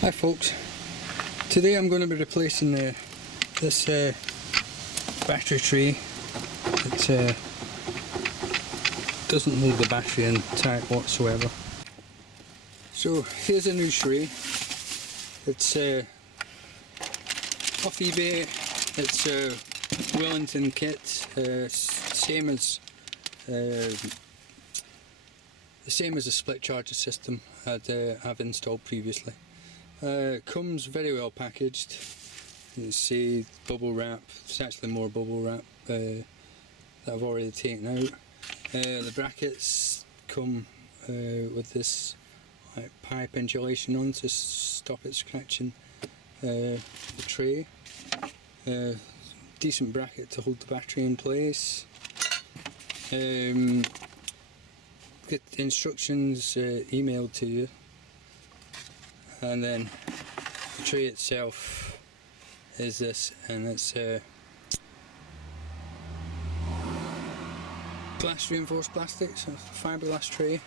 Hi folks, today I'm going to be replacing this battery tray. It doesn't hold the battery in tight whatsoever. So here's a new tray. It's off eBay. It's a Willinton kit, same as the same as a split charger system I've installed previously. Comes very well packaged. You can see bubble wrap. It's actually more bubble wrap that I've already taken out. The brackets come with this pipe insulation on to stop it scratching the tray. Decent bracket to hold the battery in place. Get the instructions emailed to you, and then the tray itself is this, and it's glass reinforced plastic, so it's a fiberglass tray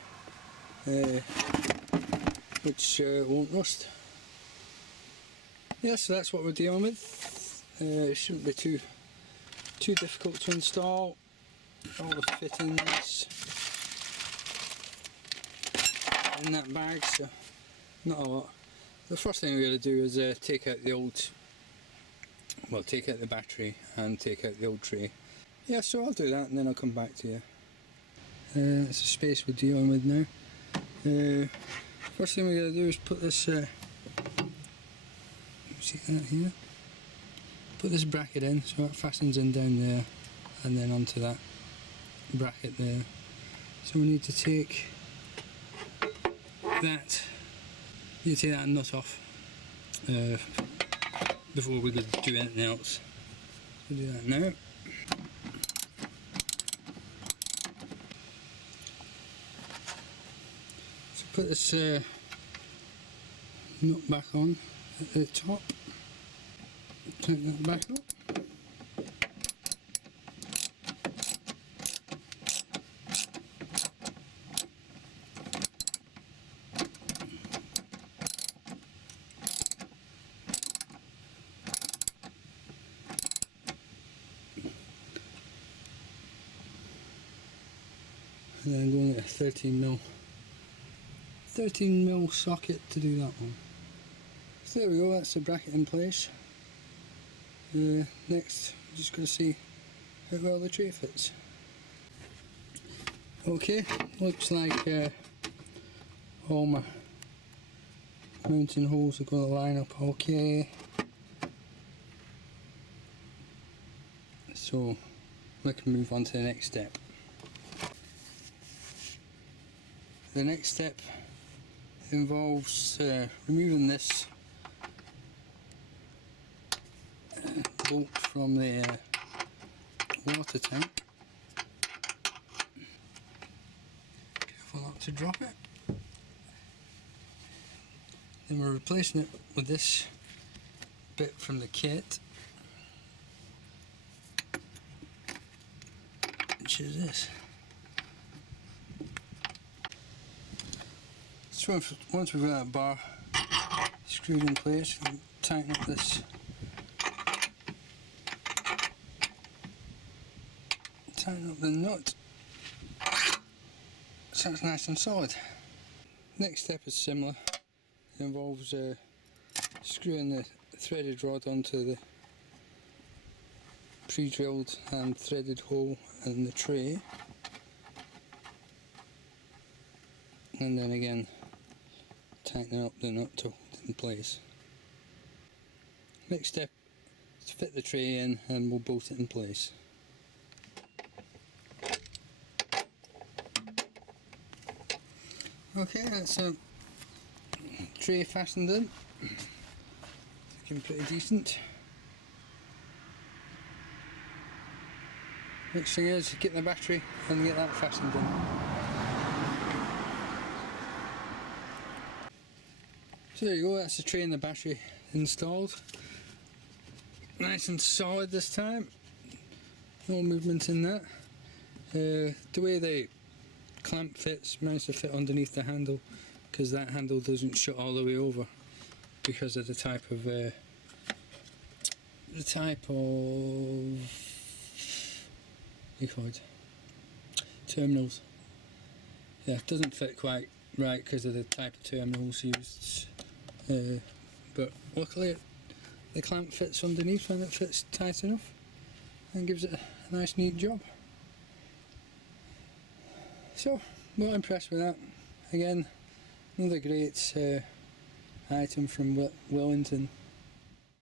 which won't rust. Yeah, so that's what we're dealing with. It shouldn't be too difficult to install. All the fittings in that bag, so not a lot. The first thing we're going to do is take out the battery and take out the old tray. Yeah, so I'll do that and then I'll come back to you. It's a space we're dealing with now. First thing we're going to do is put this, see that here? Put this bracket in, so it fastens in down there and then onto that bracket there. So we need to take that nut off before we could do anything else. We'll do that now. So put this nut back on at the top. Tighten that back up. And then I'm going to get a 13mm socket to do that one. So there we go, that's the bracket in place. Next, I'm just going to see how well the tray fits. Okay, looks like all my mounting holes are going to line up okay. So we can move on to the next step. The next step involves removing this bolt from the water tank. Careful not to drop it. Then we're replacing it with this bit from the kit, which is this. So once we've got that bar screwed in place, we'll tighten up this. Tighten up the nut so it's nice and solid. Next step is similar. It involves screwing the threaded rod onto the pre-drilled and threaded hole in the tray, and then again tightening up the nut to hold it in place. Next step is to fit the tray in and we'll bolt it in place. Okay, that's a tray fastened in. Looking pretty decent. Next thing is get the battery and get that fastened in. So there you go, that's the tray and the battery installed. Nice and solid this time. No movement in that. The way the clamp fits, managed to fit underneath the handle because that handle doesn't shut all the way over. because of the type of terminals. Yeah, it doesn't fit quite right because of the type of terminals used, but luckily the clamp fits underneath and it fits tight enough and gives it a nice neat job. So, not impressed with that. Again, another great item from Willinton.